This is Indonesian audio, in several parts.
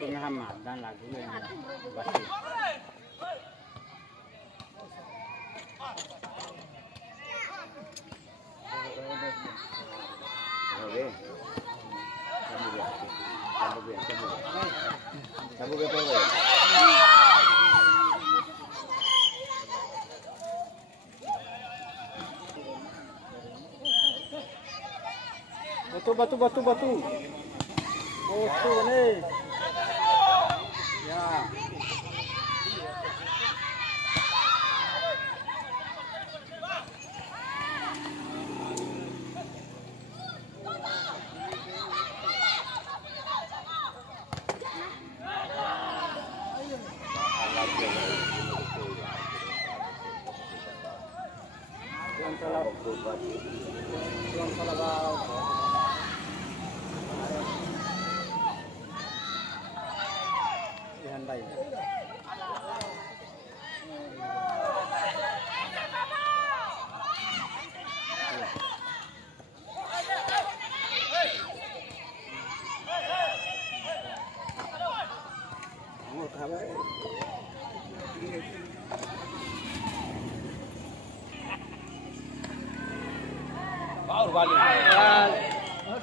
Tengah Ramadan lagi yang pasti. Batu. Oh, tuh nih. Ya.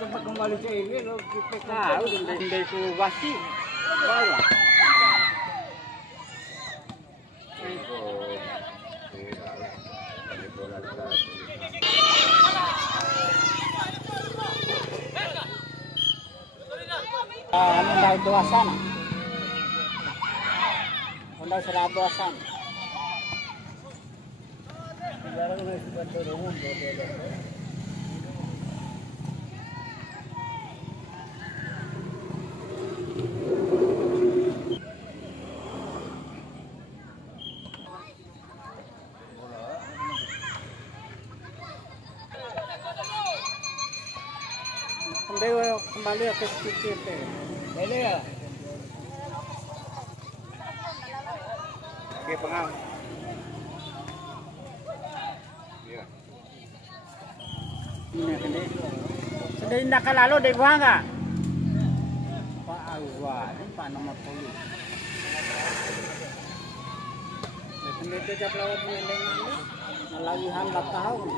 Sempat kembali ke ini lo kita tahu dari ku wasi baru Honda doasan Honda 100-an balik ke situ. Ini ya. Oke, pengal. Iya. Ini. Sudah indah kalau deh gua enggak? Pak Alwa, ini Pak nomor polis. Itu cap lawat mendengan melawihan tahun.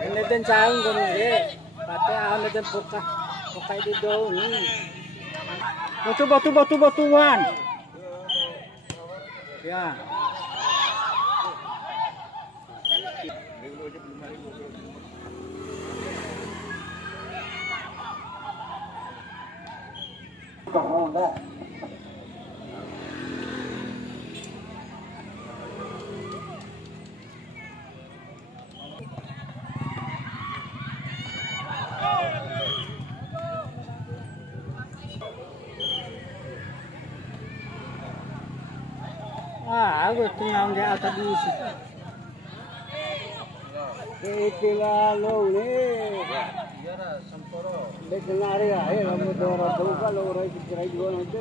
Ini dan caung gini, pakai ahon dan buka di daun. Batu-batuan. Ya. Aku tinggal di atas di situ. Itu lalu nih. Dengar ya, kamu dorong tuh kalau orang kira juga nanti.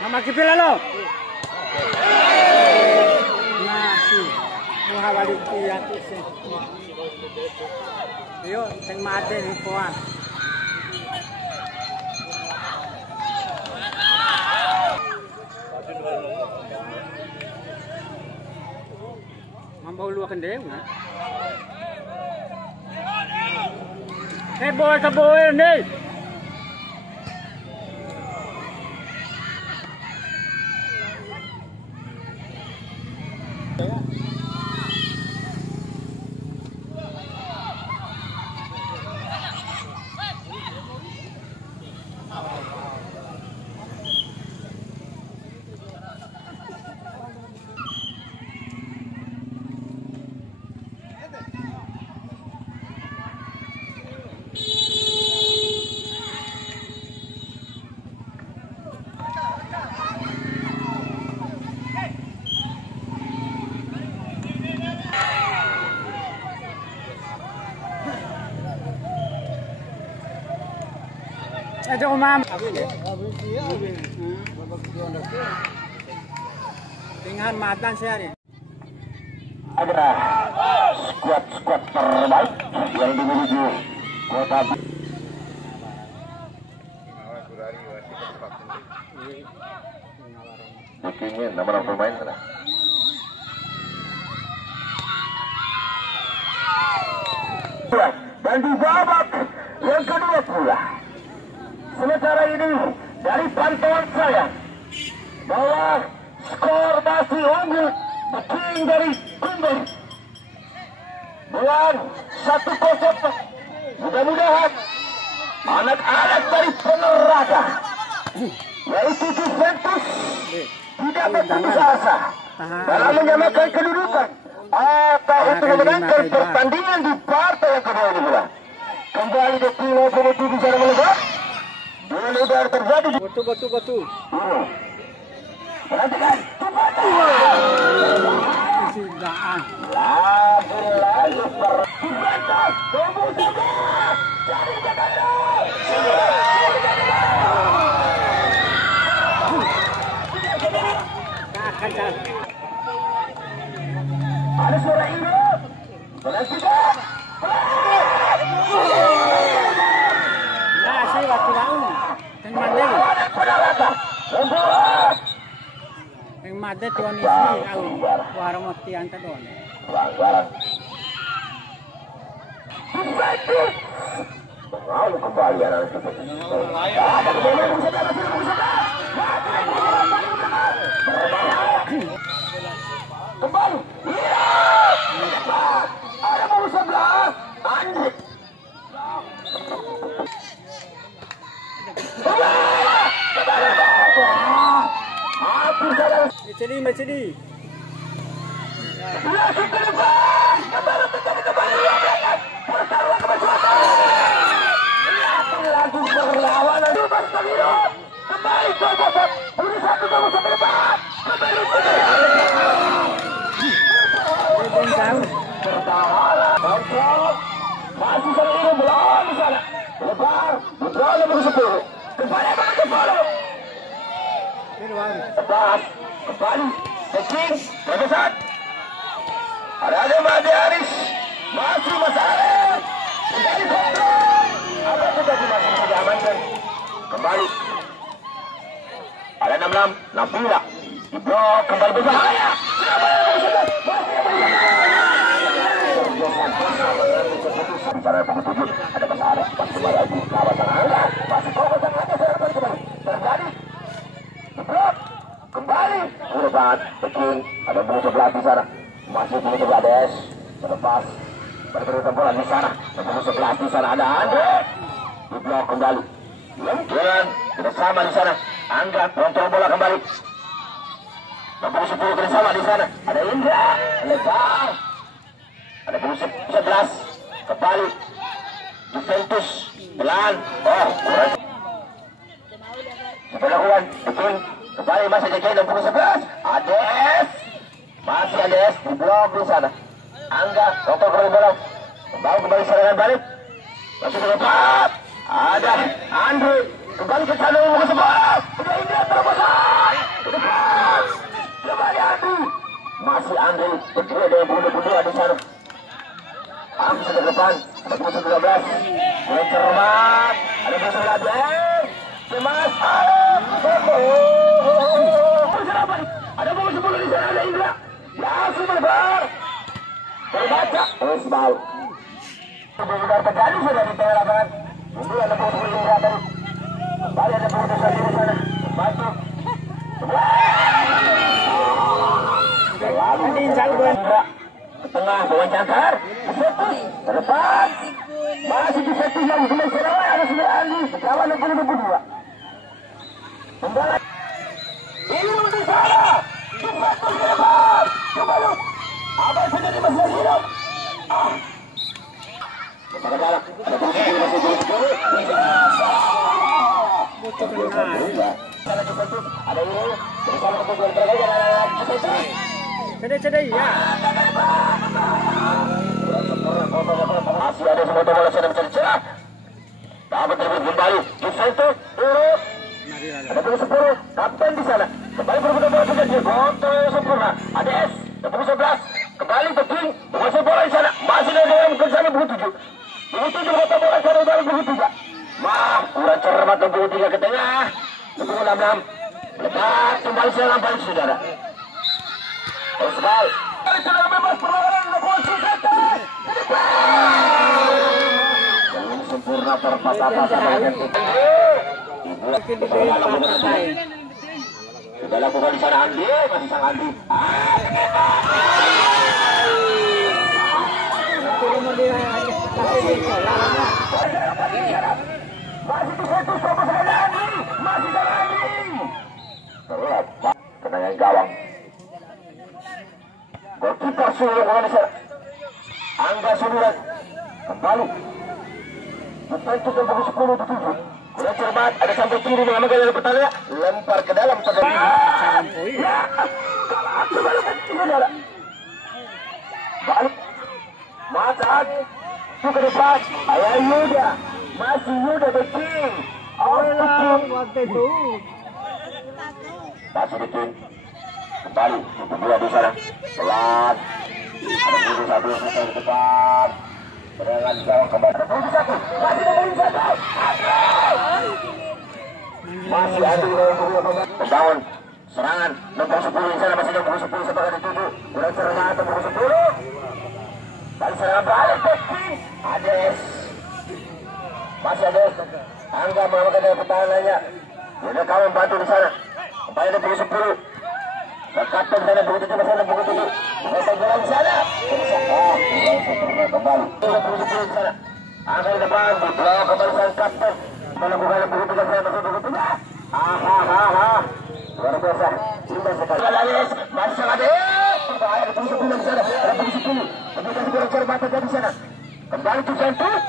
Mama kipila lo. Nasi. Muha balik tiyak isi. Yo, sing mate ni kuan. Mambaw luwa kan dew na. Boy ka boy ni. Ada umam. Tinggal matan saya ni. Ada skuad terbaik yang dimiliki Kota Bookingnya nama pemain mana? Dan di babak yang kedua pula, sementara ini dari pantauan saya bahwa skor masih unggul King dari Kumbel dengan 1-0. Mudah-mudahan anak-anak dari Peneraga yaitu Juventus tidak berputus asa dalam menyamakan kedudukan atau untuk memenangkan pertandingan di partai yang kedua ini pula. Kembali ke Tino Peniti bicara melebar. Dengan udara terjadi di Betul. perhatikan Sidaan. lagi Juventus tembus dari Jakarta. Akan Ada suara ini. Perhatikan. Nah, sih waktu lalu. Yang made. Yang made tuan isi au warung mati anta doon. Pelanggaran. Juventus mau kembali anak Juventus. Kembali. Ada bulu sebelah. Anjing. Macedi. Langsung ke depan. Kembali menjadi kembali. Pertarungan kebersuasaan. Langsung perlawanan. Kembali ke bosat. Budi satu ke bosat ke depan. Kembali ke pertahanan. Kontrol. Masih sana ini belum di sana. Lebar. Lebar nomor 10. Kembali nomor 10. Lepas. Kembali. Keking. Terbesar. Ada Made Aris. Masih masalah. Kembali kontrol. Apa tetapi masih bisa diamankan. Kembali. Ada 66. Nabila. Diblok. Kembali berbahaya. Bicara pukul 7. Ada masalah. Masih kembali lagi. Kawasan anda. Masih kawasan anda. Terjadi. Diblok. Kembali. Sudah banget. Keking. Ada bulu sebelah di sana. Masih bulu sebelah Des. Terlepas. Berbeda bola di sana. Bulu sebelah di sana ada Andre. Diblok kembali. Dan bersama di sana. Angga kontrol bola kembali. Nomor 10 bersama di sana. Ada Indra. Lebar. Ada bulu 11. Kembali. Juventus. Pelan. Oh, kurang. Sebelah Juan. Keking. Kembali masih Keking dan bulu 11. Ades. Masih Ades. Diblok di sana. Angga kontrol kembali bola. Kembali serangan balik. Masih berdebat. Ada Andre. Kembali ke sana nomor 11. Sudah Indra terbesar. Ke depan. Kembali Andi. Masih Andre. Berdua dengan bulu-bulu di sana. Aku sudah ke depan. Ada bulu 13. Mulai cermat. Ada bulu 11. Cemas. Ada bulu 10 di sana. Ada Indra. Langsung berbar. Terbaca. Ismail. Benar terjadi sudah di tengah lapangan. Ini ada bulu Indra tadi. Kembali ada bulu di sana. Bantu. Nanti jago Indra. Ke tengah bawa cangkar. Ke depan. Masih di satu yang sudah selawai. Ada sudah Ali. Kawan 22. Kembali. Ini di sana. Juventus di depan. Kembali. Apa sudah di masih hidup? Cedek ya. Masih ada semua bola sedang tercerah. Dapat terbit kembali. Juventus urut. Ada puluh 10. Kapten di sana. Kembali berbeda bola juga dia. Kontrol sempurna. Ada S. Ada puluh 11. Kembali King menguasai bola di sana. Masih ada yang bersama buku 7. Buku 7 kota bola sana dari buku 3. Kurang cermat buku 3 ke tengah. Buku 66 lepas kembali serangan balik saudara. Osval sudah bebas perlawanan posisi satu. Belum sempurna terpatah sama sudah lakukan di sana Andi, masih sang Andi. Masih di situ fokus pada Andi, masih sang Andi. Terlihat tendangan gawang. Golkiper sudah mulai di sana. Angga Sumirat kembali. Dibentuk dan bagus 10 ke 7. Kurang cermat, ada sampai kiri dengan Mega dari pertandingan, lempar ke dalam pada balik Masak itu ke depan. Ayah Yuda masih Yuda the King. Waktu itu masih the King kembali untuk dua di sana pelan ada butuh satu yang di depan serangan gawang kembali ada butuh satu masih ada butuh satu masih ada membangun serangan nomor 10 di sana masih nomor 10 sebagai dituju kurang cermat nomor 10 dan serangan balik the King Ades masih Ades Angga mengamalkan dari pertahanannya ada kawan bantu di sana kembali ada buku 10 kapten sana buku 7 masih ada buku 7 mereka jalan di sana kembali ada buku 10 di sana Angga di depan di blok kembali sang kapten melakukan buku 3 sana masih buku 3 luar biasa indah sekali Ades masih sang Ades berbahaya ada buku 10 di sana ada buku 10 kemudian kurang cermat di sana kembali ke Juventus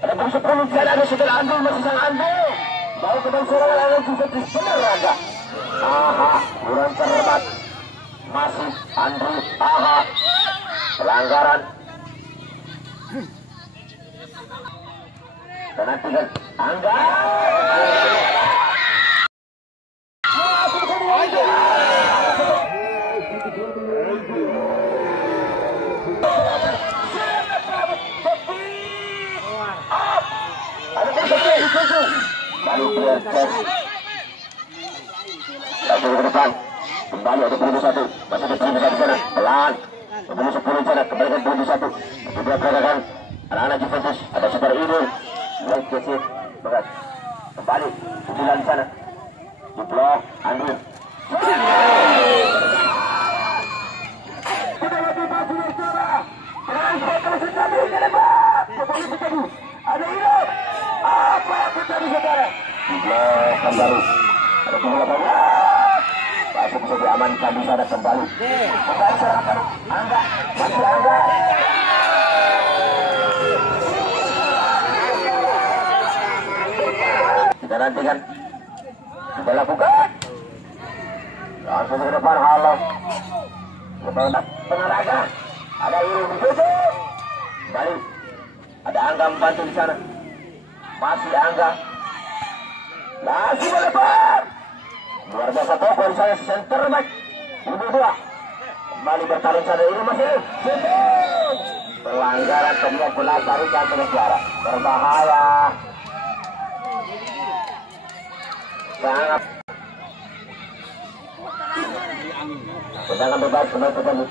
ada buku 10 di sana ada saudara Andul masih sang Andul baru kembali serangan ada Juventus benar Angga kurang cermat masih Andrew pelanggaran dan nantikan Angga lalu ke depan kembali ada bunuh 1 masih ada bunuh 1 di sana pelan bunuh 10 di sana kembalikan bunuh 1 kedua pergerakan anak-anak Juventus ada saudara Idul mulai gesit berat kembali 9 di sana di blok Andrew ada Idul apa yang terjadi saudara di blok kembali ada bola masih bisa diamankan di sana kembali serangan Angga masih Angga kita nantikan kita lakukan langsung ke depan halau penaraga ada Iru ditutup kembali ada Angga membantu di sana masih Angga masih melebar luar biasa pokok saya center back Ibu 2 kembali bertarung sana ini masih pelanggaran kemudian bola tarik ke negara berbahaya sangat tendangan bebas kembali ketemu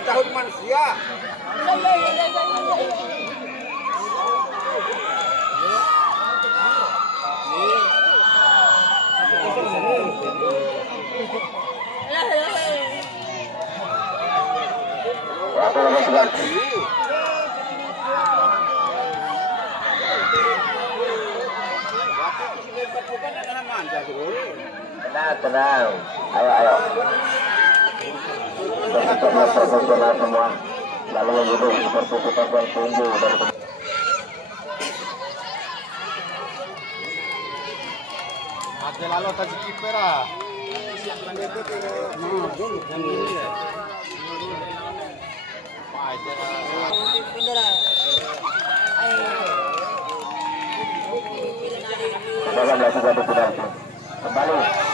tahun manusia. Tenang, ayo. Profesional semua. lalu duduk seperti sepanjang tunggu dari Ada lalu tadi kiper ah. Dalam melakukan penalti kembali